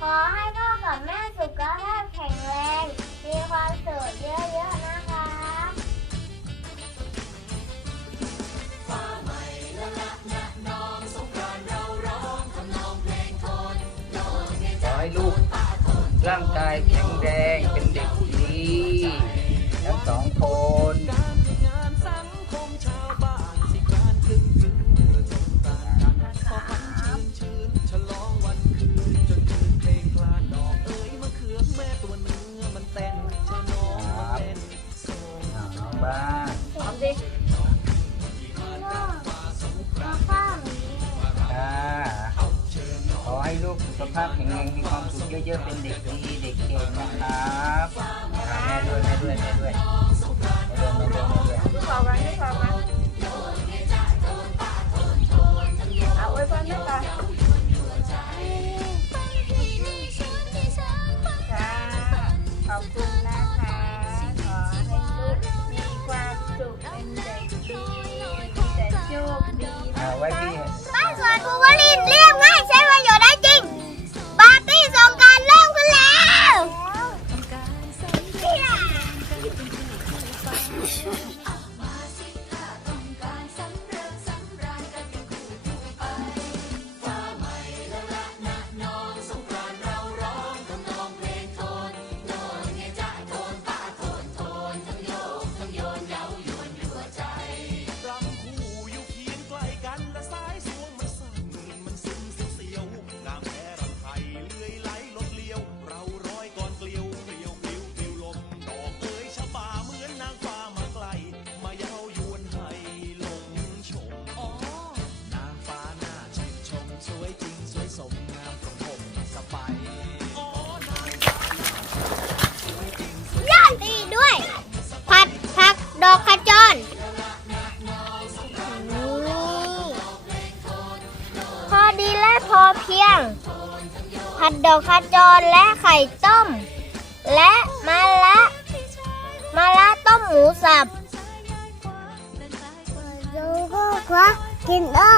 ขอให้พ่อกับแม่สุขภาพแข็งแรง มีความสุขเยอะๆนะคะขอให้ลูกร่างกายแข็งแรงเป็นเด็กดี ให้ลูกสุขภาพแข็งแรงมีความสุขเยอะๆเป็นเด็กดีเด็กเก่งนะครับแม่ด้วยแม่ด้วยแม่ด้วย อเพียง ผัดดอกขจรและไข่ต้ม และมะละมะละต้มหมูสับยูก็คว้ากินได้